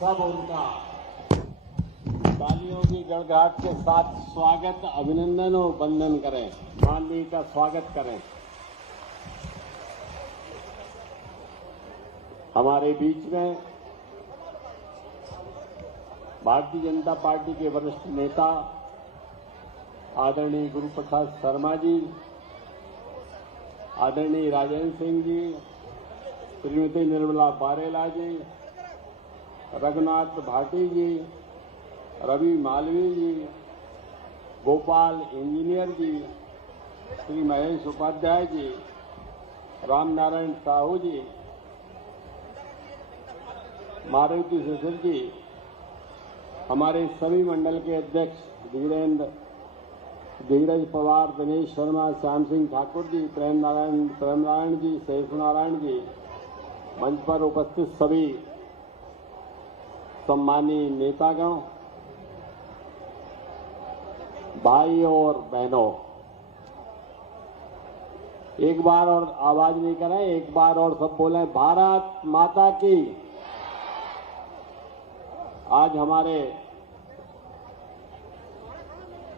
सब उनका तालियों की गड़गड़ाहट के साथ स्वागत, अभिनंदन और वंदन करें। माननीय का स्वागत करें। हमारे बीच में भारतीय जनता पार्टी के वरिष्ठ नेता आदरणीय गुरु प्रसाद शर्मा जी, आदरणीय राजेंद्र सिंह जी, श्रीमती निर्मला बारेला जी, रघुनाथ भाटी जी, रवि मालवीय जी, गोपाल इंजीनियर जी, श्री महेश उपाध्याय जी, रामनारायण साहू जी, मारुति सुशील जी, हमारे सभी मंडल के अध्यक्ष धीरज पवार, दिनेश शर्मा, श्याम सिंह ठाकुर जी, प्रेम नारायण जी, शेष नारायण जी, मंच पर उपस्थित सभी सम्मानीय नेतागण, भाई और बहनों, एक बार और आवाज नहीं करें, एक बार और सब बोलें, भारत माता की। आज हमारे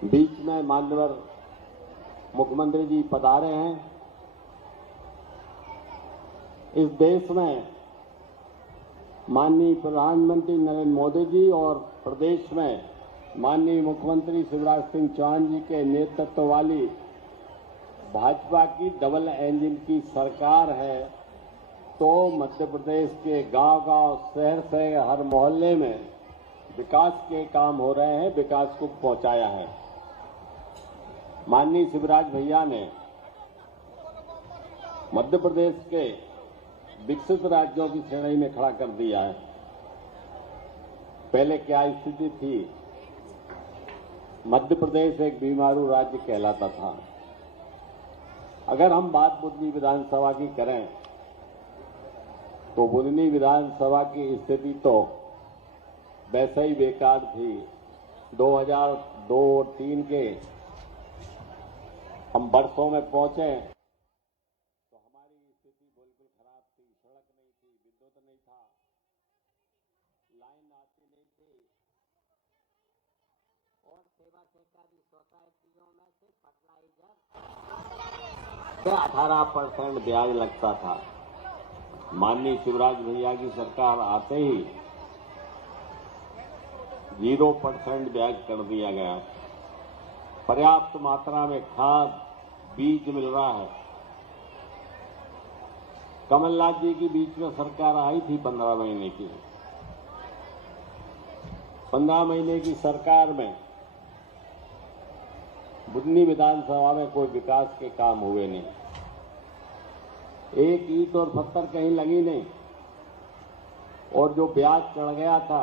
बीच में माननीय मुख्यमंत्री जी पधारे हैं। इस देश में माननीय प्रधानमंत्री नरेंद्र मोदी जी और प्रदेश में माननीय मुख्यमंत्री शिवराज सिंह चौहान जी के नेतृत्व वाली भाजपा की डबल इंजन की सरकार है, तो मध्य प्रदेश के गांव-गांव, शहर हर मोहल्ले में विकास के काम हो रहे हैं, विकास को पहुंचाया है। माननीय शिवराज भैया ने मध्य प्रदेश के विकसित राज्यों की श्रेणी में खड़ा कर दिया है। पहले क्या स्थिति थी? मध्य प्रदेश एक बीमारू राज्य कहलाता था। अगर हम बात बुधनी विधानसभा की करें तो बुधनी विधानसभा की स्थिति तो वैसे ही बेकार थी। 2002 और 2003 के हम वर्षों में पहुंचे तो हमारी स्थिति बिल्कुल खराब थी। सड़क नहीं थी, विद्युत नहीं था, लाइन आती नहीं थी और सेवा सहकारी सोसाइटियों में से फर्टिलाइजर पे 18% ब्याज लगता था। माननीय शिवराज भैया की सरकार आते ही 0% ब्याज कर दिया गया। पर्याप्त मात्रा में खाद, बीज मिल रहा है। कमलनाथ जी की बीच में सरकार आई थी 15 महीने की। 15 महीने की सरकार में बुधनी विधानसभा में कोई विकास के काम हुए नहीं। एक ईंट और पत्थर कहीं लगी नहीं। और जो ब्याज चढ़ गया था,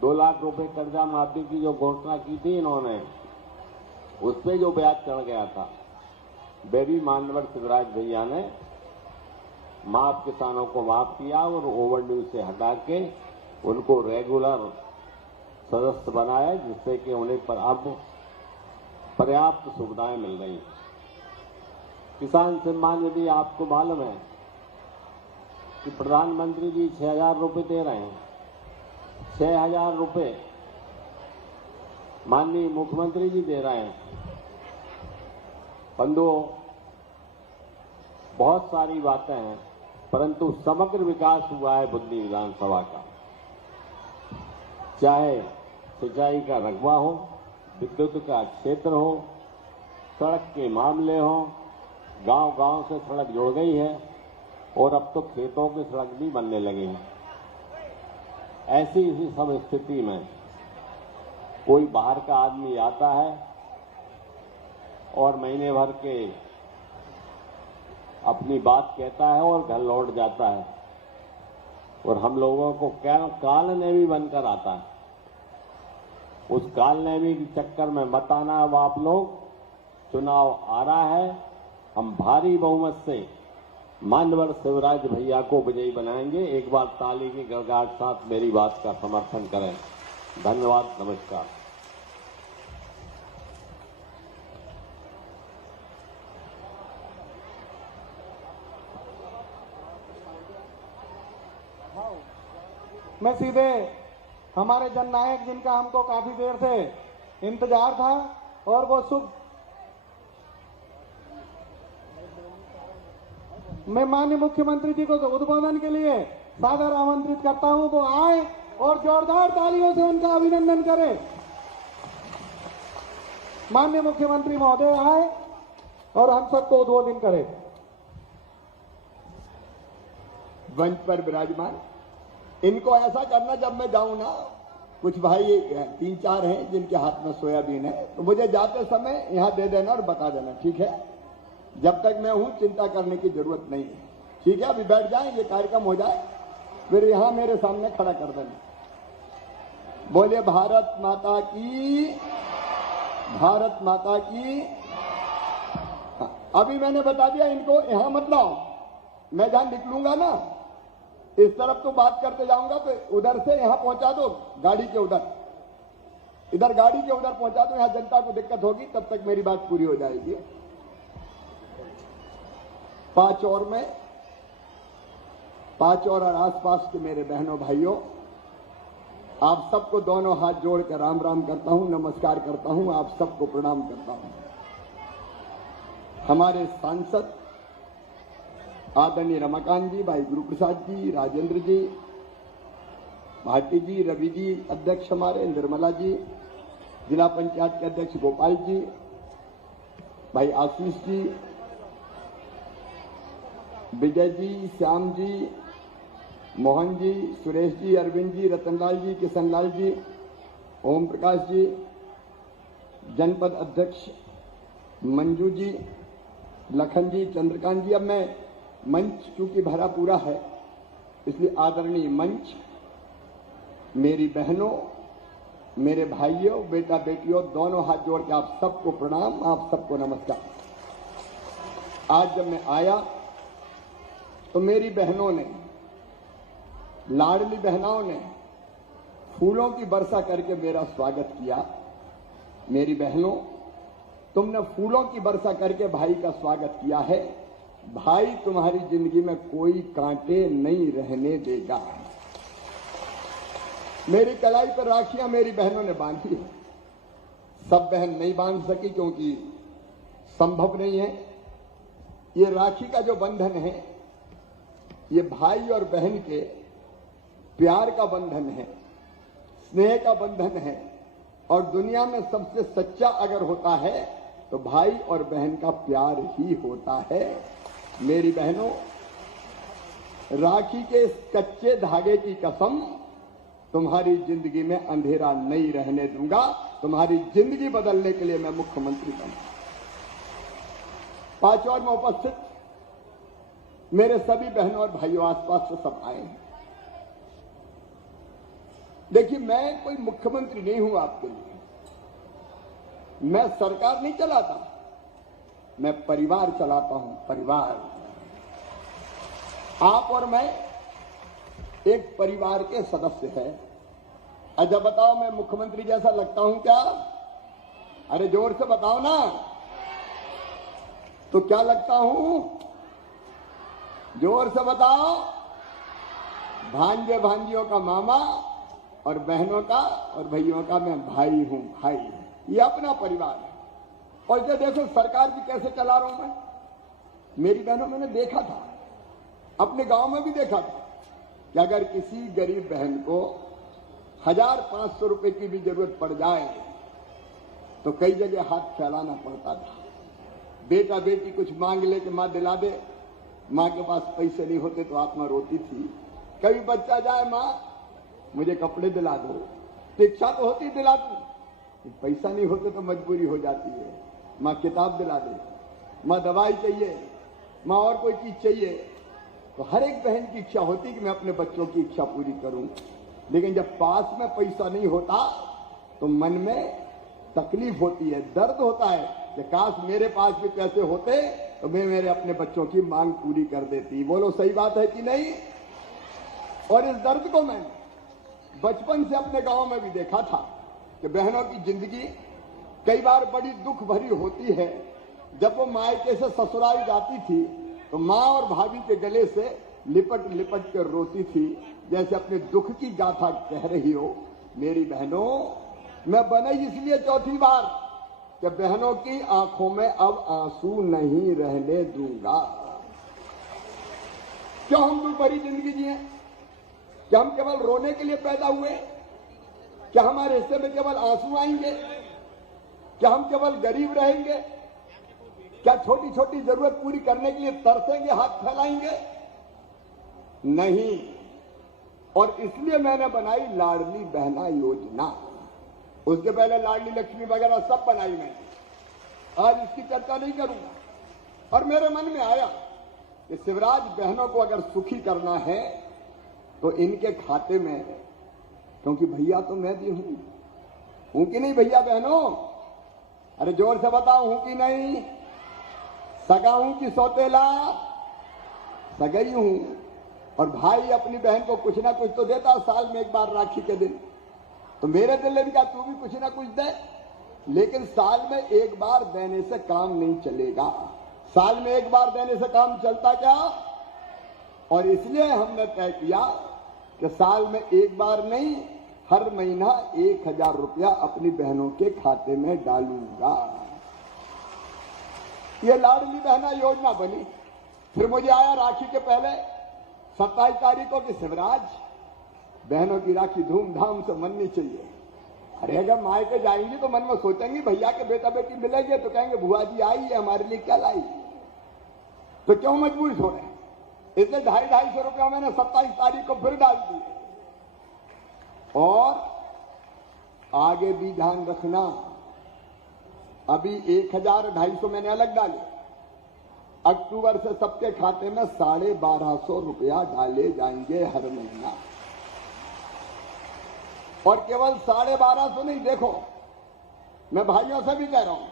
2 लाख रुपए कर्जा माफी की जो घोषणा की थी इन्होंने, उस पे जो ब्याज चढ़ गया था, वे भी माननीय शिवराज भैया ने किसानों को माफ किया और ओवरड्यू से हटा के उनको रेगुलर सदस्य बनाया, जिससे कि उन्हें पर अब पर्याप्त सुविधाएं मिल रही। किसान सम्मान निधि आपको मालूम है कि प्रधानमंत्री जी 6,000 रुपये दे रहे हैं। 6,000 रुपये माननीय मुख्यमंत्री जी दे रहे हैं। बंधुओं, बहुत सारी बातें हैं, परंतु समग्र विकास हुआ है बुधनी विधानसभा का। चाहे सिंचाई का रकबा हो, विद्युत का क्षेत्र हो, सड़क के मामले हो, गांव-गांव से सड़क जुड़ गई है और अब तो खेतों की सड़क भी बनने लगी है। ऐसी सब स्थिति में कोई बाहर का आदमी आता है और महीने भर के अपनी बात कहता है और घर लौट जाता है और हम लोगों को कालनेमी बनकर आता है। उस कालनेमी के चक्कर में मत आना। अब आप लोग, चुनाव आ रहा है, हम भारी बहुमत से माननीय शिवराज भैया को विजयी बनाएंगे। एक बार ताली की गड़गड़ाहट साथ मेरी बात का समर्थन करें। धन्यवाद, नमस्कार। मैं सीधे हमारे जननायक जिनका हमको काफी देर से इंतजार था और वो शुभ मैं माननीय मुख्यमंत्री जी को उद्बोधन के लिए सादर आमंत्रित करता हूं, वो आए और जोरदार तालियों से उनका अभिनंदन करें। माननीय मुख्यमंत्री महोदय आए और हम सबको उद्बोधन करें। मंच पर विराजमान, इनको ऐसा करना, जब मैं जाऊं ना, कुछ भाई 3-4 हैं जिनके हाथ में सोयाबीन है, तो मुझे जाते समय यहां दे देना और बता देना, ठीक है? जब तक मैं हूं चिंता करने की जरूरत नहीं है, ठीक है? अभी बैठ जाएं, ये कार्यक्रम हो जाए, फिर यहां मेरे सामने खड़ा कर देना। बोलिए भारत माता की, भारत माता की। हाँ, अभी मैंने बता दिया, इनको यहां मत लाओ। मैं जहां निकलूंगा ना, इस तरफ तो बात करते जाऊंगा, तो उधर से यहां पहुंचा दो, गाड़ी के उधर, इधर गाड़ी के उधर पहुंचा दो। यहां जनता को दिक्कत होगी, तब तक मेरी बात पूरी हो जाएगी। 5 और आसपास के मेरे बहनों भाइयों, आप सबको दोनों हाथ जोड़ कर राम राम करता हूं, नमस्कार करता हूं, आप सबको प्रणाम करता हूं। हमारे सांसद आदरणीय रमाकांत जी, भाई गुरु प्रसाद जी, राजेंद्र जी, भाटी जी, रवि जी, अध्यक्ष हमारे निर्मला जी, जिला पंचायत के अध्यक्ष गोपाल जी, भाई आशीष जी, विजय जी, श्याम जी, मोहन जी, सुरेश जी, अरविंद जी, रतनलाल जी, किशनलाल जी, ओम प्रकाश जी, जनपद अध्यक्ष मंजू जी, लखन जी, चंद्रकांत जी। अब मैं मंच चूंकि भरा पूरा है, इसलिए आदरणीय मंच, मेरी बहनों, मेरे भाइयों, बेटा बेटियों, दोनों हाथ जोड़ के आप सबको प्रणाम, आप सबको नमस्कार। आज जब मैं आया तो मेरी बहनों ने, लाडली बहनों ने फूलों की वर्षा करके मेरा स्वागत किया। मेरी बहनों, तुमने फूलों की वर्षा करके भाई का स्वागत किया है। भाई तुम्हारी जिंदगी में कोई कांटे नहीं रहने देगा। मेरी कलाई पर राखियां मेरी बहनों ने बांधी है। सब बहन नहीं बांध सकी क्योंकि संभव नहीं है। ये राखी का जो बंधन है, ये भाई और बहन के प्यार का बंधन है, स्नेह का बंधन है। और दुनिया में सबसे सच्चा अगर होता है तो भाई और बहन का प्यार ही होता है। मेरी बहनों, राखी के इस कच्चे धागे की कसम, तुम्हारी जिंदगी में अंधेरा नहीं रहने दूंगा। तुम्हारी जिंदगी बदलने के लिए मैं मुख्यमंत्री बनूंगा। 5 और में उपस्थित मेरे सभी बहनों और भाइयों, आसपास से सब आए हैं। देखिए, मैं कोई मुख्यमंत्री नहीं हूं आपके लिए, मैं सरकार नहीं चलाता, मैं परिवार चलाता हूं। परिवार, आप और मैं एक परिवार के सदस्य हैं। अच्छा बताओ, मैं मुख्यमंत्री जैसा लगता हूं क्या? अरे जोर से बताओ ना, तो क्या लगता हूं? जोर से बताओ। भांजे भांजियों का मामा और बहनों का और भाइयों का मैं भाई हूं। भाई, ये अपना परिवार है। और ये देखो सरकार भी कैसे चला रहा हूं मैं। मेरी बहनों, मैंने देखा था, अपने गांव में भी देखा था कि अगर किसी गरीब बहन को 1500 रुपए की भी जरूरत पड़ जाए तो कई जगह हाथ फैलाना पड़ता था। बेटा बेटी कुछ मांग ले कि मां दिला दे, मां के पास पैसे नहीं होते तो आत्मा रोती थी। कभी बच्चा जाए, मां मुझे कपड़े दिला दो, तो इच्छा तो होती दिला दूं, पैसा नहीं होते तो मजबूरी हो जाती है। मां किताब दिला दे, मां दवाई चाहिए, मां और कोई चीज चाहिए। तो हर एक बहन की इच्छा होती कि मैं अपने बच्चों की इच्छा पूरी करूं। लेकिन जब पास में पैसा नहीं होता तो मन में तकलीफ होती है, दर्द होता है कि काश मेरे पास भी पैसे होते तो मैं मेरे अपने बच्चों की मांग पूरी कर देती। बोलो सही बात है कि नहीं? और इस दर्द को मैं बचपन से अपने गांव में भी देखा था कि बहनों की जिंदगी कई बार बड़ी दुख भरी होती है। जब वो मायके से ससुराल जाती थी तो मां और भाभी के गले से लिपट लिपट कर रोती थी, जैसे अपने दुख की गाथा कह रही हो। मेरी बहनों, मैं बनाई इसलिए चौथी बार कि बहनों की आंखों में अब आंसू नहीं रहने दूंगा। क्यों हम दुख भरी जिंदगी जिए? क्या हम केवल रोने के लिए पैदा हुए? क्या हमारे हिस्से में केवल आंसू आएंगे? क्या हम केवल गरीब रहेंगे? क्या छोटी छोटी जरूरत पूरी करने के लिए तरसेंगे, हाथ फैलाएंगे? नहीं। और इसलिए मैंने बनाई लाडली बहना योजना। उसके पहले लाडली लक्ष्मी वगैरह सब बनाई मैंने, आज इसकी चर्चा नहीं करूंगा। और मेरे मन में आया कि शिवराज बहनों को अगर सुखी करना है तो इनके खाते में, क्योंकि भैया तो मैं भी हूं कि नहीं भैया बहनों? अरे जोर से बताओ, हूं कि नहीं? सगा हूं कि सौतेला? सगाई हूं। और भाई अपनी बहन को कुछ ना कुछ तो देता साल में एक बार राखी के दिन। तो मेरे दिल ने भी कहा तू भी कुछ ना कुछ दे, लेकिन साल में एक बार देने से काम नहीं चलेगा। साल में एक बार देने से काम चलता क्या? और इसलिए हमने तय किया कि साल में एक बार नहीं, हर महीना 1000 रुपया अपनी बहनों के खाते में डालूंगा। ये लाडली बहना योजना बनी। फिर मुझे आया राखी के पहले 27 तारीख को कि शिवराज बहनों की राखी धूमधाम से मननी चाहिए। अरे अगर मायके जाएंगी तो मन में सोचेंगी भैया के बेटा बेटी मिलेंगे तो कहेंगे बुआ जी आई है हमारे लिए क्या लाई, तो क्यों मजबूर हो रहे हैं? इसलिए 250-250 रुपया मैंने 27 तारीख को फिर डाल दिए। और आगे भी ध्यान रखना, अभी 1000-250 मैंने अलग डाले। अक्टूबर से सबके खाते में 1250 रुपया डाले जाएंगे हर महीना। और केवल 1250 नहीं, देखो मैं भाइयों से भी कह रहा हूं,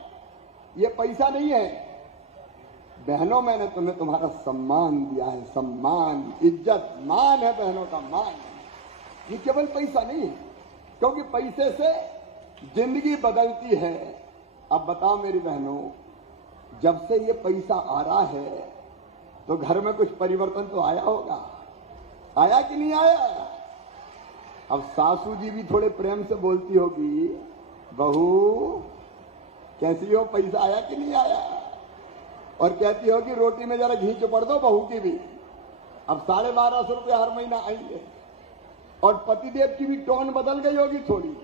ये पैसा नहीं है बहनों, मैंने तुम्हें तुम्हारा सम्मान दिया है। सम्मान, इज्जत, मान है बहनों का, मान। ये केवल पैसा नहीं है, क्योंकि पैसे से जिंदगी बदलती है। अब बताओ मेरी बहनों, जब से ये पैसा आ रहा है तो घर में कुछ परिवर्तन तो आया होगा, आया कि नहीं आया? अब सासू जी भी थोड़े प्रेम से बोलती होगी, बहू कैसी हो, पैसा आया कि नहीं आया? और कहती होगी रोटी में जरा घी चुपड़ दो बहू की भी। अब 1250 रुपया हर महीना आएंगे। और पतिदेव की भी टोन बदल गई होगी थोड़ी,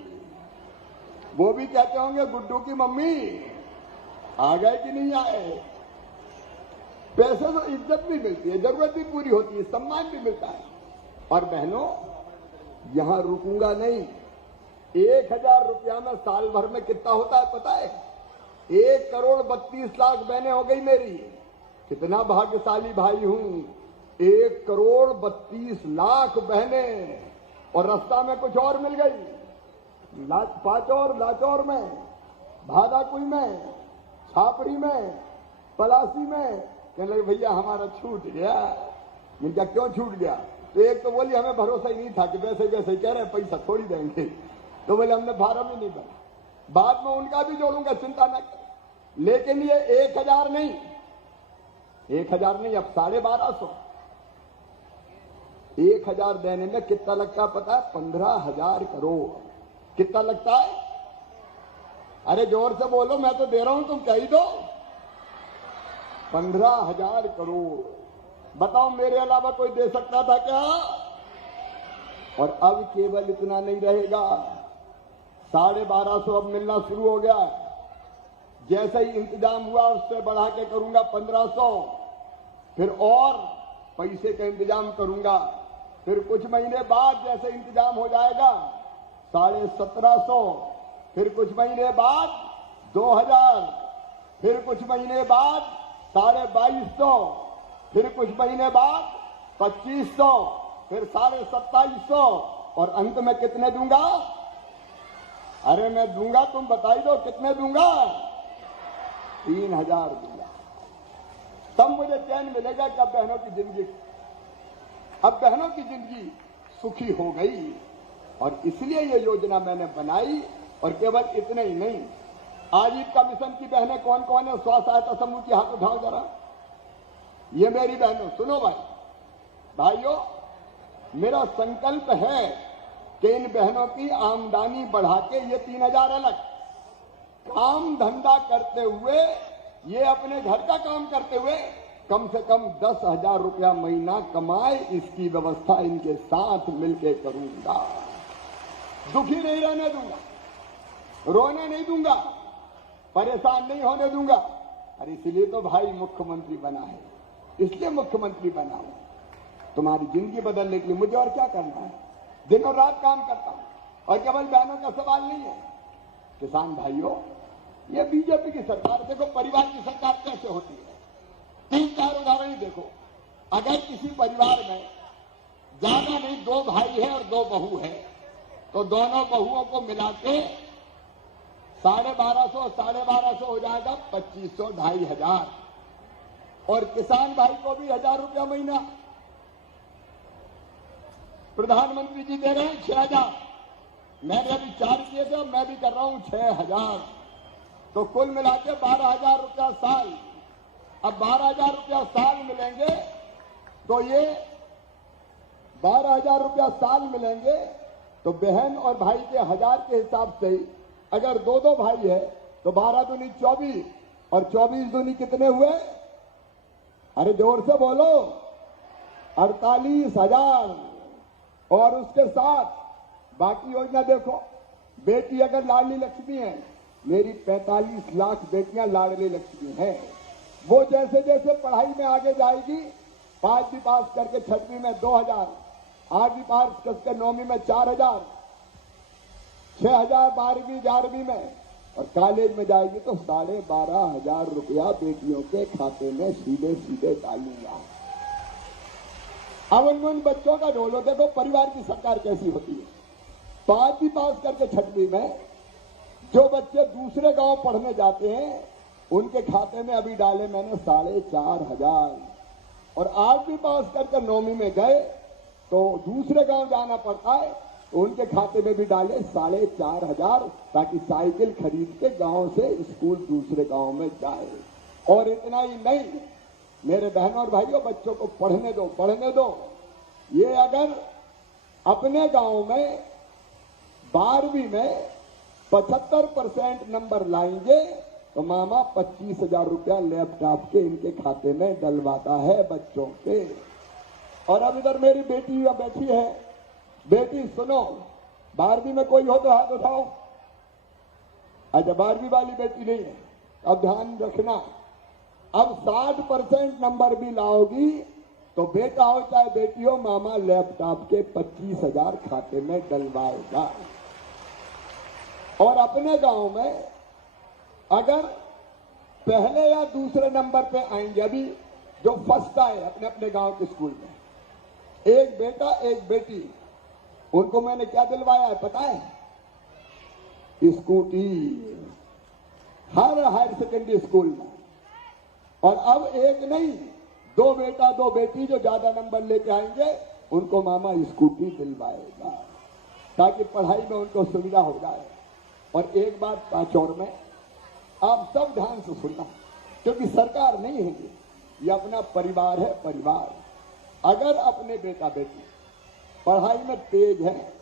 वो भी कहते होंगे गुड्डू की मम्मी आ गए कि नहीं आए। पैसे तो इज्जत भी मिलती है, जरूरत भी पूरी होती है, सम्मान भी मिलता है। और बहनों, यहां रुकूंगा नहीं। 1000 रुपया में साल भर में कितना होता है पता है? 1,32,00,000 बहनें हो गई मेरी। कितना भाग्यशाली भाई हूं, 1,32,00,000 बहनें। और रास्ता में कुछ और मिल गई, पाचौर, लाचौर में, भादाकुई में, छापड़ी में, पलासी में। कहने लगे भैया हमारा छूट गया। मैं क्या क्यों छूट गया? तो एक तो बोली हमें भरोसा ही नहीं था कि वैसे वैसे कह रहे पैसा थोड़ी देंगे, तो बोले हमने फार्म ही नहीं भरा। बाद में उनका भी जोड़ूंगा, चिंता न कर। लेकिन ये 1000 नहीं, 1000 नहीं, अब 1250। 1000 देने में कितना लगता है पता है? 15,000 करोड़। कितना लगता है? अरे जोर से बोलो, मैं तो दे रहा हूं, तुम कह ही दो। 15,000 करोड़। बताओ मेरे अलावा कोई दे सकता था क्या? और अब केवल इतना नहीं रहेगा, 1250 अब मिलना शुरू हो गया। जैसे ही इंतजाम हुआ उससे बढ़ा के करूंगा 1500, फिर और पैसे का इंतजाम करूंगा। फिर कुछ महीने बाद जैसे इंतजाम हो जाएगा 1750, फिर कुछ महीने बाद 2000, फिर कुछ महीने बाद 2250, फिर कुछ महीने बाद 2500, फिर 2750, और अंत में कितने दूंगा? अरे मैं दूंगा, तुम बताई दो कितने दूंगा? 3000 दूंगा। तब मुझे चैन मिलेगा कि अब बहनों की जिंदगी सुखी हो गई। और इसलिए ये योजना मैंने बनाई। और केवल इतने ही नहीं, आजीविका मिशन की बहनें कौन कौन है? स्व सहायता समूह की हाथ उठाओ जरा। ये मेरी बहनों सुनो भाई, भाइयों, मेरा संकल्प है कि इन बहनों की आमदनी बढ़ा के ये 3,000 अलग काम धंधा करते हुए, ये अपने घर का काम करते हुए कम से कम 10,000 रुपया महीना कमाए, इसकी व्यवस्था इनके साथ मिलकर करूंगा। दुखी नहीं रहने दूंगा, रोने नहीं दूंगा, परेशान नहीं होने दूंगा। और इसलिए तो भाई मुख्यमंत्री बना है, इसलिए मुख्यमंत्री बना हूं, तुम्हारी जिंदगी बदलने के लिए। मुझे और क्या करना है, दिन और रात काम करता हूं। और केवल बहनों का सवाल नहीं है, किसान भाइयों, ये बीजेपी की सरकार, देखो परिवार की सरकार कैसे होती है। 3-4 उदाहरण देखो। अगर किसी परिवार में ज्यादा नहीं 2 भाई है और 2 बहू है, तो दोनों बहुओं को मिला के 1250 हो जाएगा 2500, 2,500। और किसान भाई को भी 1,000 रुपया महीना प्रधानमंत्री जी दे रहे हैं, 6,000। मैंने अभी 4 किए थे, मैं भी कर रहा हूं 6,000। तो कुल मिला के 12,000 रुपया साल। अब 12,000 रुपया साल मिलेंगे, तो ये 12,000 रुपया साल मिलेंगे, तो बहन और भाई के 1,000 के हिसाब से ही अगर 2-2 भाई है तो 12 दूनी 24 और 24 दूनी कितने हुए? अरे जोर से बोलो, 48,000। और उसके साथ बाकी योजना देखो। बेटी अगर लाडली लक्ष्मी है, मेरी 45 लाख बेटियां लाडली लक्ष्मी हैं। वो जैसे जैसे पढ़ाई में आगे जाएगी, 5वीं पास करके 6वीं में 2,000, 8वीं पास करके 9वीं में 4,000, 6,000 12वीं 11वीं में, और कॉलेज में जाएगी तो 12,500 रुपया बेटियों के खाते में सीधे सीधे डालूंगा। अब उन बच्चों का ढोलो देखो, परिवार की सरकार कैसी होती है। 5वीं पास करके 6वीं में जो बच्चे दूसरे गांव पढ़ने जाते हैं, उनके खाते में अभी डाले मैंने 4,500। और 8वीं पास करके 9वीं में गए तो दूसरे गांव जाना पड़ता है, तो उनके खाते में भी डाले 4,500, ताकि साइकिल खरीद के गांव से स्कूल दूसरे गांव में जाए। और इतना ही नहीं, मेरे बहनों और भाइयों, बच्चों को पढ़ने दो, पढ़ने दो। ये अगर अपने गांव में 12वीं में 75% नंबर लाएंगे, तो मामा 25,000 रुपया लैपटॉप के इनके खाते में डलवाता है बच्चों के। और अब इधर मेरी बेटी बैठी है। बेटी सुनो, 12वीं में कोई हो तो हाथ उठाओ। अच्छा, 12वीं वाली बेटी नहीं है, अब ध्यान रखना। अब 60% नंबर भी लाओगी तो बेटा हो चाहे बेटी हो, मामा लैपटॉप के 25,000 खाते में डलवाएगा। और अपने गांव में अगर पहले या दूसरे नंबर पे आएंगे, अभी जो फर्स्ट आए अपने अपने गांव के स्कूल में, एक बेटा एक बेटी, उनको मैंने क्या दिलवाया है पता है? स्कूटी, हर हायर सेकेंडरी स्कूल में। और अब एक नहीं, 2 बेटा 2 बेटी जो ज्यादा नंबर लेके आएंगे, उनको मामा स्कूटी दिलवाएगा, ताकि पढ़ाई में उनको सुविधा हो जाए। और एक बात पांचौर में आप सब ध्यान से सुनना, क्योंकि सरकार नहीं है ये अपना परिवार है। परिवार अगर अपने बेटा बेटी पढ़ाई में तेज है,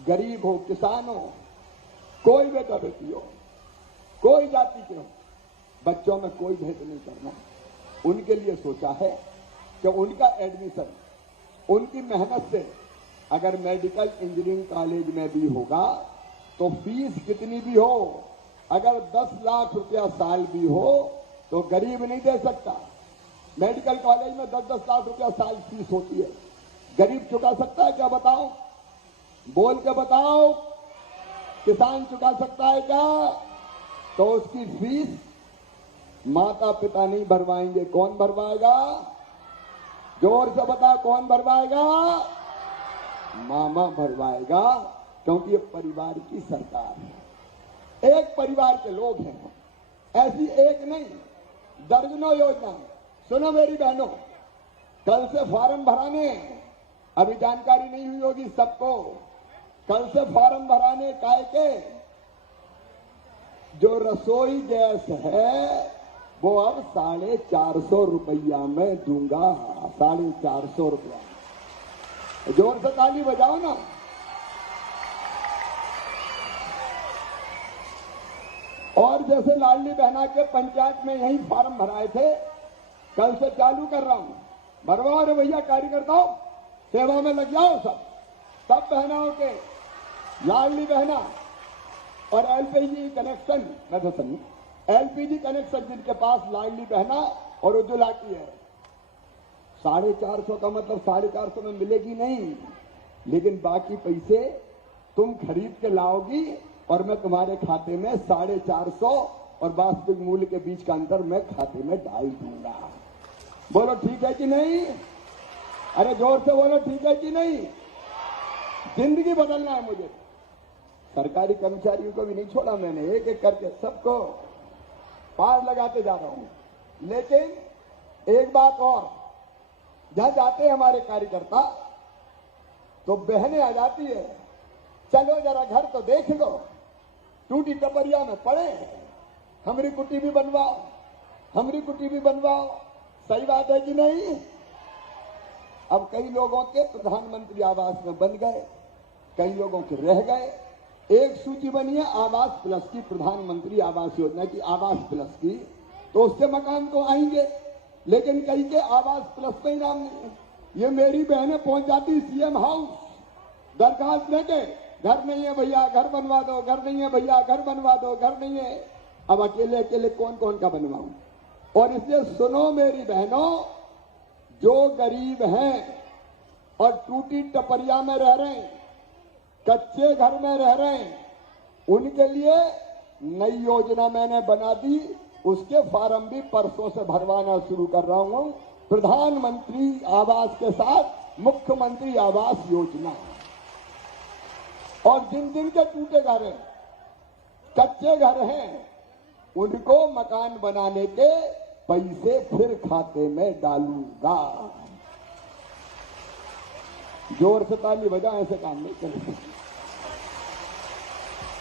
गरीब हो, किसान हो, कोई बेटा बेटी हो, कोई जाति के हो, बच्चों में कोई भेद नहीं करना। उनके लिए सोचा है कि उनका एडमिशन उनकी मेहनत से अगर मेडिकल इंजीनियरिंग कॉलेज में भी होगा, तो फीस कितनी भी हो, अगर 10 लाख रुपया साल भी हो, तो गरीब नहीं दे सकता। मेडिकल कॉलेज में 10-10 लाख रुपया साल फीस होती है, गरीब चुका सकता है क्या? बताओ, बोल के बताओ। किसान चुका सकता है क्या? तो उसकी फीस माता पिता नहीं भरवाएंगे, कौन भरवाएगा? जोर से बता, कौन भरवाएगा? मामा भरवाएगा, क्योंकि ये परिवार की सरकार है। एक परिवार के लोग हैं, ऐसी एक नहीं, दर्जनों योजना। सुनो मेरी बहनों, कल से फॉर्म भराने, अभी जानकारी नहीं हुई होगी सबको, कल से फॉर्म भराने काय के, जो रसोई गैस है वो अब 450 रुपया में दूंगा। 450 रुपया। जोर से ताली बजाओ ना। और जैसे लाडली बहना के पंचायत में यही फॉर्म भराए थे, कल से चालू कर रहा हूं, भरवाओ रे भैया, कार्यकर्ताओं सेवा में लग जाओ। सब बहनाओं के लाडली बहना और एलपीजी कनेक्शन, मैं तो सुनी एलपीजी कनेक्शन जिनके पास लाडली बहना और उज्ज्वला की है, 450 का मतलब 450 में मिलेगी नहीं, लेकिन बाकी पैसे तुम खरीद के लाओगी और मैं तुम्हारे खाते में 450 और वास्तविक मूल्य के बीच का अंतर मैं खाते में डाल दूंगा। बोलो ठीक है कि नहीं? अरे जोर से बोलो ठीक है कि नहीं? जिंदगी बदलना है मुझे। सरकारी कर्मचारियों को भी नहीं छोड़ा मैंने, एक एक करके सबको पार लगाते जा रहा हूं। लेकिन एक बात और, जहां जाते हैं हमारे कार्यकर्ता तो बहनें आ जाती है, चलो जरा घर तो देख लो, टूटी टपरिया में पड़े, हमारी कुटी भी बनवाओ, हमारी कुटी भी बनवाओ। सही बात है कि नहीं? अब कई लोगों के प्रधानमंत्री आवास में बन गए, कई लोगों के रह गए। एक सूची बनी है आवास प्लस की, प्रधानमंत्री आवास योजना की, आवास प्लस की, तो उससे मकान तो आएंगे, लेकिन कई के आवास प्लस पे ही नाम नहीं है। ये मेरी बहनें पहुंच जाती सीएम हाउस, दरखास्त लेके, घर नहीं है भैया घर बनवा दो, घर नहीं है भैया घर बनवा दो, घर नहीं है। अब अकेले अकेले कौन कौन का बनवाऊं? और इसलिए सुनो मेरी बहनों, जो गरीब हैं और टूटी टपरिया में रह रहे हैं, कच्चे घर में रह रहे हैं, उनके लिए नई योजना मैंने बना दी। उसके फॉर्म भी परसों से भरवाना शुरू कर रहा हूं। प्रधानमंत्री आवास के साथ मुख्यमंत्री आवास योजना। और जिन जिन के टूटे घर हैं, कच्चे घर हैं, उनको मकान बनाने के पैसे फिर खाते में डालूंगा। जोर से ताली बजा, ऐसे काम नहीं करेंगे।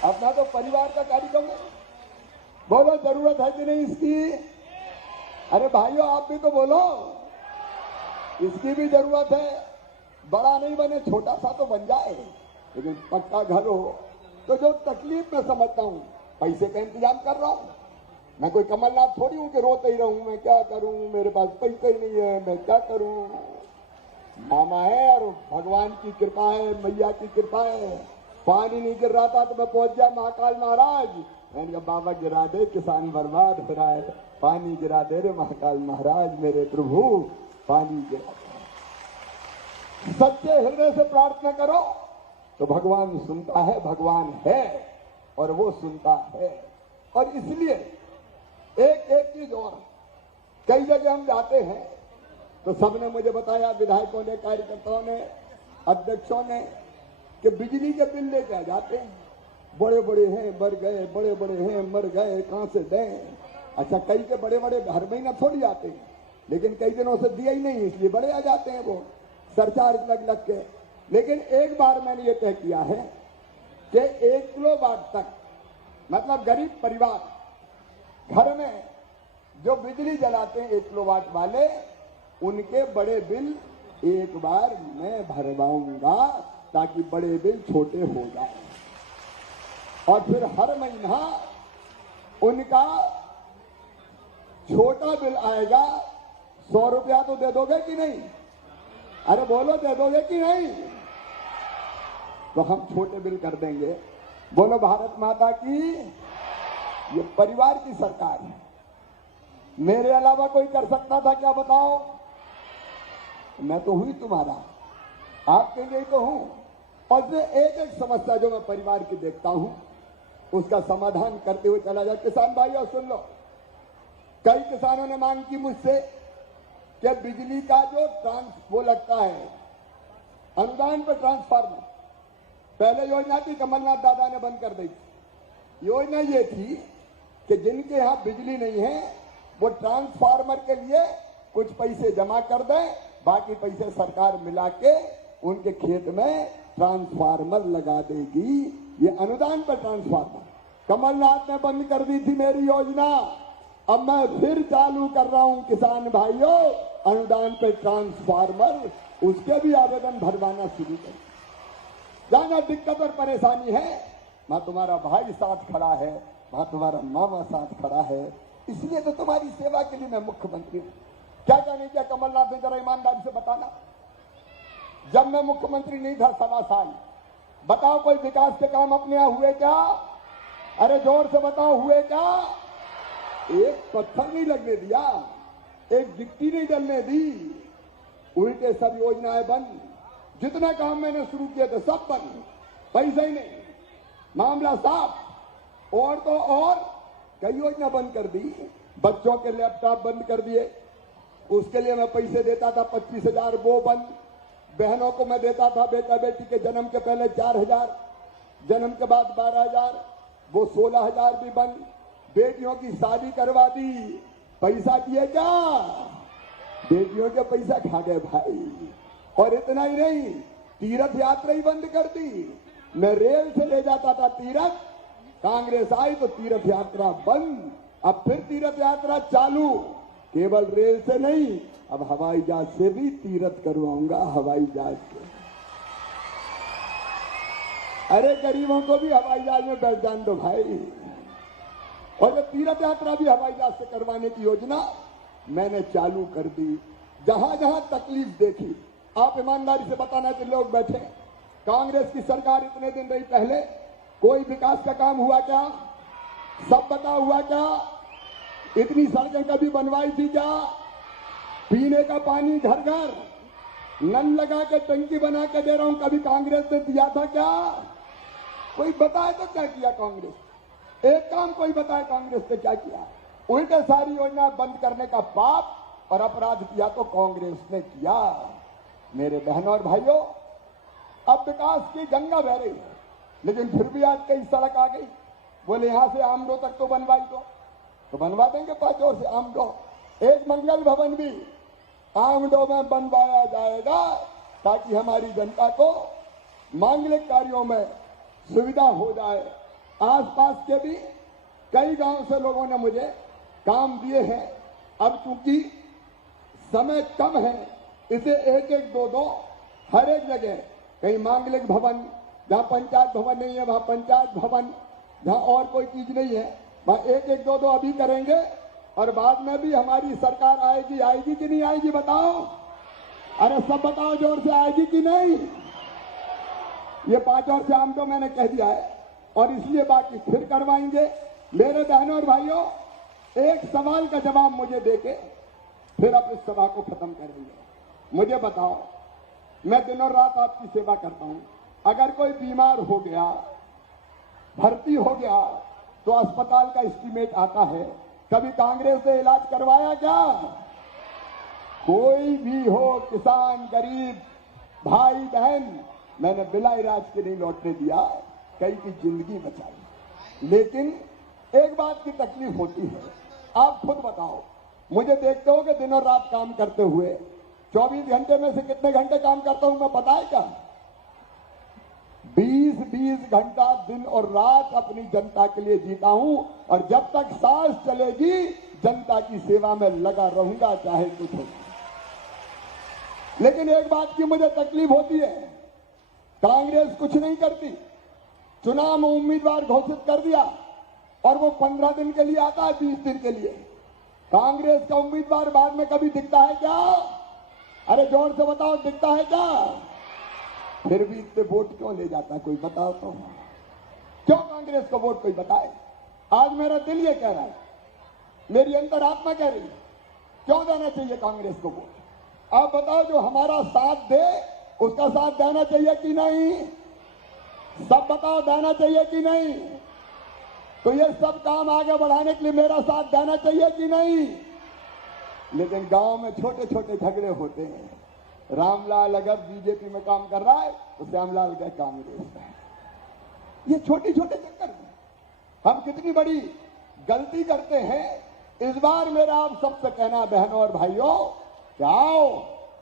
अपना तो परिवार का कार्यक्रम है। बोलो जरूरत है कि नहीं इसकी? अरे भाइयों आप भी तो बोलो, इसकी भी जरूरत है। बड़ा नहीं बने, छोटा सा तो बन जाए, लेकिन पक्का घर हो। तो जो तकलीफ में समझता हूं, पैसे का इंतजाम कर रहा हूं। मैं कोई कमलनाथ थोड़ी हूं कि रोते ही रहूं, मैं क्या करूं, मेरे पास पैसे ही नहीं है, मैं क्या करूं। मामा है और भगवान की कृपा है, मैया की कृपा है। पानी नहीं गिर रहा था तो मैं पहुंच गया महाकाल महाराज, मैंने कहा बाबा गिरा दे, किसान बर्बाद हो रहा है, पानी गिरा दे रे महाकाल महाराज, मेरे प्रभु पानी गिरा दे। सच्चे हृदय से प्रार्थना करो तो भगवान सुनता है, भगवान है और वो सुनता है। और इसलिए एक एक चीज और, कई जगह हम जाते हैं तो सबने मुझे बताया, विधायकों ने, कार्यकर्ताओं ने, अध्यक्षों ने, कि बिजली के बिल लेके आ जाते हैं, बड़े बड़े हैं मर गए, बड़े बड़े हैं मर गए, कहां से दें। अच्छा, कई के बड़े बड़े हर महीना थोड़ी आते हैं, लेकिन कई दिनों से दिया ही नहीं, इसलिए बड़े आ जाते हैं वो सरचार्ज लग लग के। लेकिन एक बार मैंने ये तय किया है कि 1 किलोवाट तक, मतलब गरीब परिवार घर में जो बिजली जलाते हैं 1 किलोवाट वाले, उनके बड़े बिल एक बार मैं भरवाऊंगा, ताकि बड़े बिल छोटे हो जाए। और फिर हर महीना उनका छोटा बिल आएगा। 100 रुपया तो दे दोगे कि नहीं? अरे बोलो, दे दोगे कि नहीं? तो हम छोटे बिल कर देंगे। बोलो भारत माता की। ये परिवार की सरकार है, मेरे अलावा कोई कर सकता था क्या बताओ? मैं तो हुई तुम्हारा, आपके लिए तो हूं। और एक एक समस्या जो मैं परिवार की देखता हूं, उसका समाधान करते हुए चला जाए। किसान भाइयों सुन लो, कई किसानों ने मांग की मुझसे कि बिजली का जो वो लगता है अनुदान पर ट्रांसफार्मर, पहले योजना थी, कमलनाथ दादा ने बंद कर दी थी। योजना ये थी कि जिनके यहां बिजली नहीं है वो ट्रांसफार्मर के लिए कुछ पैसे जमा कर दें, बाकी पैसे सरकार मिला के उनके खेत में ट्रांसफार्मर लगा देगी। ये अनुदान पर ट्रांसफार्मर कमलनाथ ने बंद कर दी थी मेरी योजना। अब मैं फिर चालू कर रहा हूं किसान भाइयों, अनुदान पे ट्रांसफार्मर, उसके भी आवेदन भरवाना शुरू कर। जाना दिक्कत और परेशानी है, वहां तुम्हारा भाई साथ खड़ा है, वहां तुम्हारा मामा साथ खड़ा है, इसलिए तो तुम्हारी सेवा के लिए मैं मुख्यमंत्री हूं। क्या नहीं किया कमलनाथ ने, जरा ईमानदारी से बताना। जब मैं मुख्यमंत्री नहीं था 1.25 साल, बताओ कोई विकास के काम अपने यहां हुए क्या? अरे जोर से बताओ, हुए क्या? एक पत्थर नहीं लगने दिया, एक गिट्टी नहीं डलने दी, उल्टे सब योजनाएं बंद। जितने काम मैंने शुरू किए थे सब बंद, पैसा ही नहीं, मामला साफ। और तो और कई योजना बंद कर दी, बच्चों के लैपटॉप बंद कर दिए, उसके लिए मैं पैसे देता था 25,000, वो बंद। बहनों को मैं देता था बेटा बेटी के जन्म के पहले 4,000, जन्म के बाद 12,000, वो 16,000 भी बंद। बेटियों की शादी करवा दी, पैसा दिए क्या? बेटियों के पैसा खा गए भाई। और इतना ही नहीं, तीर्थ यात्रा ही बंद कर दी। मैं रेल से ले जाता था तीर्थ, कांग्रेस आई तो तीर्थ यात्रा बंद। अब फिर तीर्थ यात्रा चालू, केवल रेल से नहीं, अब हवाई जहाज से भी तीर्थ करवाऊंगा, हवाई जहाज से। अरे गरीबों को भी हवाई जहाज में बैठ जाने दो भाई। और ये तीर्थ यात्रा भी हवाई जहाज से करवाने की योजना मैंने चालू कर दी। जहां जहां तकलीफ देखी, आप ईमानदारी से बताना कि लोग बैठे, कांग्रेस की सरकार इतने दिन रही पहले, कोई विकास का काम हुआ क्या? सब बता हुआ क्या? इतनी सड़कें कभी बनवाई थी क्या? पीने का पानी घर घर नल लगा के टंकी बना के दे रहा हूं, कभी कांग्रेस ने दिया था क्या? कोई बताए तो क्या किया कांग्रेस? एक काम कोई बताए कांग्रेस ने क्या किया? उल्टे सारी योजना बंद करने का पाप और अपराध किया तो कांग्रेस ने किया। मेरे बहनों और भाइयों, अब विकास की गंगा बह रही है, लेकिन फिर भी आज कई सड़क आ गई। बोले यहां से आमदो तक तो बनवाई दो, तो बनवा देंगे 5 और से आमदो। एक मंगल भवन भी आमदो में बनवाया जाएगा, ताकि हमारी जनता को मांगलिक कार्यों में सुविधा हो जाए। आसपास के भी कई गांव से लोगों ने मुझे काम दिए हैं। अब चूंकि समय कम है, इसे 1-1, 2-2 हर एक जगह, कहीं मांगलिक भवन, जहां पंचायत भवन नहीं है वहां पंचायत भवन, जहां और कोई चीज नहीं है वहां 1-1, 2-2 अभी करेंगे। और बाद में भी हमारी सरकार आएगी कि नहीं आएगी बताओ? अरे सब बताओ जोर से, आएगी कि नहीं? ये 5 और से आम तो मैंने कह दिया है, और इसलिए बाकी फिर करवाएंगे। मेरे बहनों और भाइयों, एक सवाल का जवाब मुझे देके फिर आप इस सभा को खत्म करेंगे। मुझे बताओ, मैं दिन और रात आपकी सेवा करता हूं, अगर कोई बीमार हो गया, भर्ती हो गया, तो अस्पताल का एस्टीमेट आता है। कभी कांग्रेस ने इलाज करवाया क्या? कोई भी हो, किसान, गरीब, भाई बहन, मैंने बिना इलाज के नहीं लौटने दिया, कई की जिंदगी बचाई। लेकिन एक बात की तकलीफ होती है, आप खुद बताओ, मुझे देखते हो कि दिन और रात काम करते हुए 24 घंटे में से कितने घंटे काम करता हूं मैं, पता है क्या? 20-20 घंटा दिन और रात अपनी जनता के लिए जीता हूं, और जब तक सांस चलेगी जनता की सेवा में लगा रहूंगा, चाहे कुछ हो। लेकिन एक बात की मुझे तकलीफ होती है, कांग्रेस कुछ नहीं करती। चुनाव में उम्मीदवार घोषित कर दिया और वो 15 दिन के लिए आता है, 20 दिन के लिए। कांग्रेस का उम्मीदवार बाद में कभी दिखता है क्या? अरे जोर से बताओ, दिखता है क्या? फिर भी इतने वोट क्यों ले जाता है कोई बताओ तो? क्यों कांग्रेस को वोट कोई बताए? आज मेरा दिल ये कह रहा है, मेरी अंतरात्मा कह रही है, क्यों देना चाहिए कांग्रेस को वोट? आप बताओ, जो हमारा साथ दे उसका साथ देना चाहिए कि नहीं? सब बताओ, देना चाहिए कि नहीं? तो ये सब काम आगे बढ़ाने के लिए मेरा साथ देना चाहिए कि नहीं? लेकिन गांव में छोटे छोटे झगड़े होते हैं। रामलाल अगर बीजेपी में काम कर रहा है तो श्यामलाल का कांग्रेस है। ये छोटे छोटे चक्कर में हम कितनी बड़ी गलती करते हैं। इस बार मेरा आप सबसे कहना, बहनों और भाइयों, क्या आओ,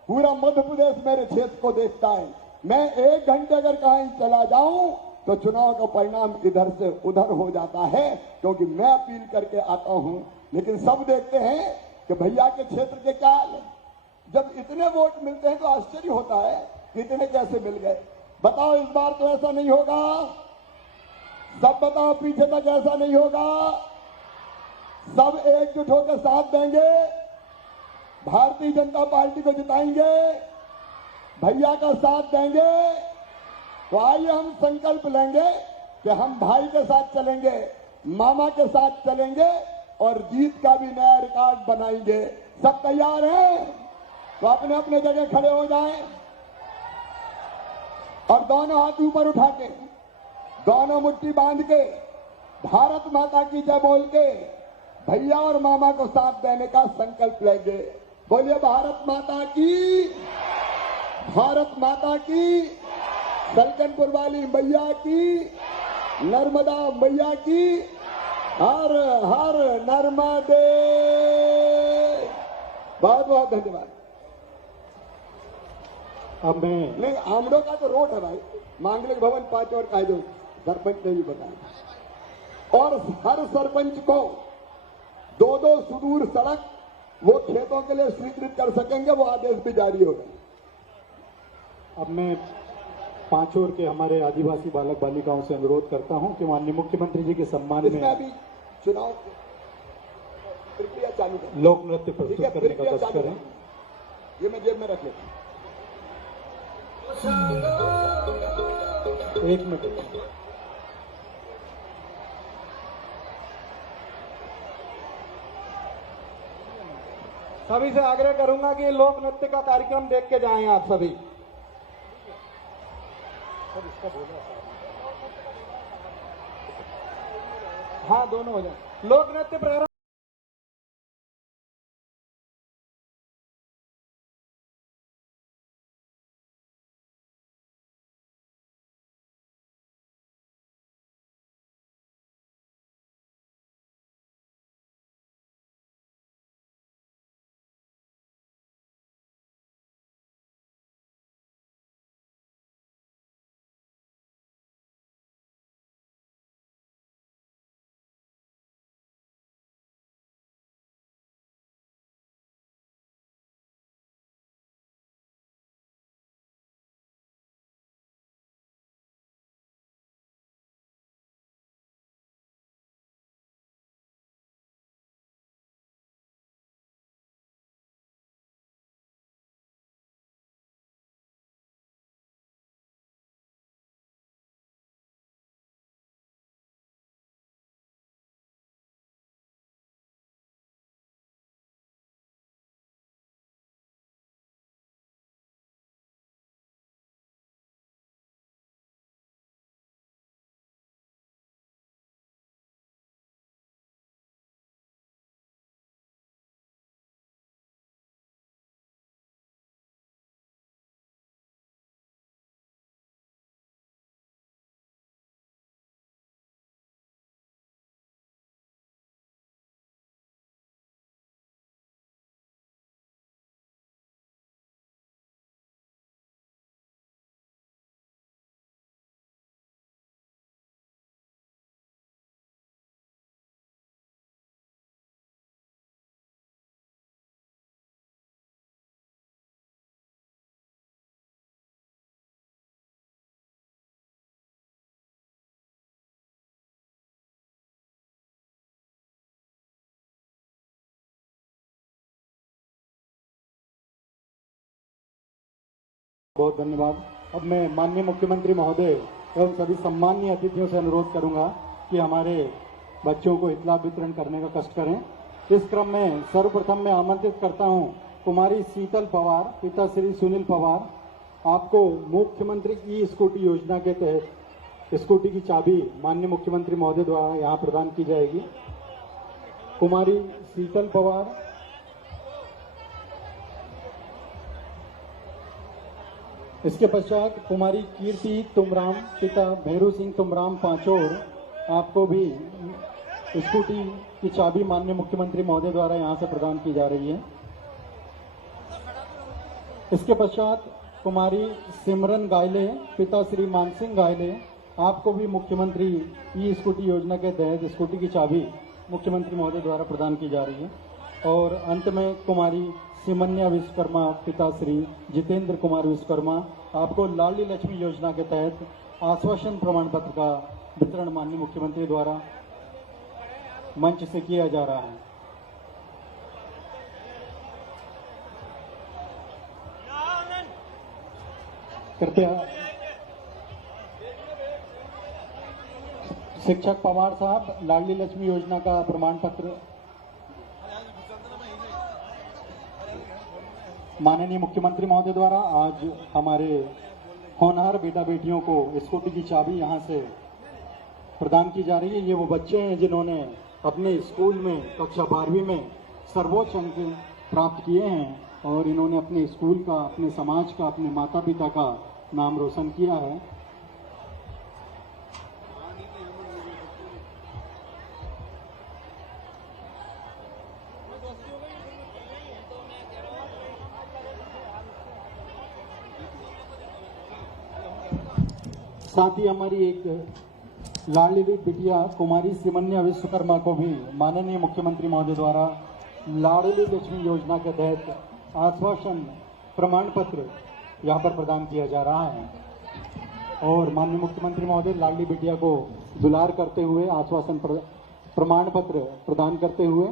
पूरा मध्य प्रदेश मेरे क्षेत्र को देखता है। मैं 1 घंटे अगर कहीं चला जाऊं तो चुनाव का परिणाम इधर से उधर हो जाता है, क्योंकि मैं अपील करके आता हूं लेकिन सब देखते हैं कि भैया के क्षेत्र के क्या हाल है। जब इतने वोट मिलते हैं तो आश्चर्य होता है कि इतने कैसे मिल गए। बताओ इस बार तो ऐसा नहीं होगा, सब बताओ पीछे तक ऐसा नहीं होगा। सब एकजुट होकर साथ देंगे, भारतीय जनता पार्टी को जिताएंगे, भैया का साथ देंगे। तो आइए हम संकल्प लेंगे कि हम भाई के साथ चलेंगे, मामा के साथ चलेंगे और जीत का भी नया रिकॉर्ड बनाएंगे। सब तैयार हैं तो अपने अपने जगह खड़े हो जाएं और दोनों हाथ ऊपर उठा के, दोनों मुट्ठी बांध के, भारत माता की जय बोल के भैया और मामा को साथ देने का संकल्प लेंगे। बोलिए भारत माता की, भारत माता की, सलकनपुर वाली मैया की, नर्मदा मैया की, हर हर नर्मदे। बहुत बहुत धन्यवाद। अब मैं नहीं, आमड़ो का तो रोड है भाई, मांगलिक भवन 5 और कायदों सरपंच ने भी बताया। और हर सरपंच को 2-2 सुदूर सड़क वो खेतों के लिए स्वीकृत कर सकेंगे, वो आदेश भी जारी हो गए। अब मैं पांचोर के हमारे आदिवासी बालक बालिकाओं से अनुरोध करता हूं कि माननीय मुख्यमंत्री जी के सम्मान इसमें में अभी चुनाव प्रक्रिया चालू करें, लोक नृत्य ठीक है, प्रस्तुत करने का प्रक्रिया कष्ट चालू करें। करें। ये मैं जेब में रख लेता हूं। 1 मिनट। सभी से आग्रह करूंगा कि लोक नृत्य का कार्यक्रम देख के जाएं आप सभी। हाँ, दोनों हो जाए। लोक नृत्य प्रारंभ। बहुत धन्यवाद। अब मैं माननीय मुख्यमंत्री महोदय एवं सभी सम्मानीय अतिथियों से अनुरोध करूंगा कि हमारे बच्चों को हित लाभ वितरण करने का कष्ट करें। इस क्रम में सर्वप्रथम मैं आमंत्रित करता हूं कुमारी शीतल पवार, पिता श्री सुनील पवार। आपको मुख्यमंत्री ई स्कूटी योजना के तहत स्कूटी की चाबी माननीय मुख्यमंत्री महोदय द्वारा यहां प्रदान की जाएगी। कुमारी शीतल पवार। इसके पश्चात कुमारी कीर्ति तुमराम, पिता भैरू सिंह तुमराम पांचोर। आपको भी स्कूटी की चाबी माननीय मुख्यमंत्री महोदय द्वारा यहां से प्रदान की जा रही है। इसके पश्चात कुमारी सिमरन गायले, पिता श्री मानसिंह गायले। आपको भी मुख्यमंत्री ई स्कूटी योजना के तहत स्कूटी की चाबी मुख्यमंत्री महोदय द्वारा प्रदान की जा रही है। और अंत में कुमारी सिमन्या विश्वकर्मा पिता श्री जितेंद्र कुमार विश्वकर्मा आपको लाडली लक्ष्मी योजना के तहत आश्वासन प्रमाण पत्र का वितरण माननीय मुख्यमंत्री द्वारा मंच से किया जा रहा है। कृपया शिक्षक पवार साहब लाडली लक्ष्मी योजना का प्रमाण पत्र माननीय मुख्यमंत्री महोदय द्वारा आज हमारे होनहार बेटा बेटियों को स्कूटी की चाबी यहां से प्रदान की जा रही है। ये वो बच्चे हैं जिन्होंने अपने स्कूल में कक्षा 12वीं में सर्वोच्च अंक प्राप्त किए हैं और इन्होंने अपने स्कूल का, अपने समाज का, अपने माता पिता का नाम रोशन किया है। साथ ही हमारी एक लाडली बिटिया कुमारी सिमन्या विश्वकर्मा को भी माननीय मुख्यमंत्री महोदय द्वारा लाडली लक्ष्मी योजना के तहत आश्वासन प्रमाण पत्र यहाँ पर प्रदान किया जा रहा है। और माननीय मुख्यमंत्री महोदय लाडली बिटिया को दुलार करते हुए आश्वासन प्रमाण पत्र प्रदान करते हुए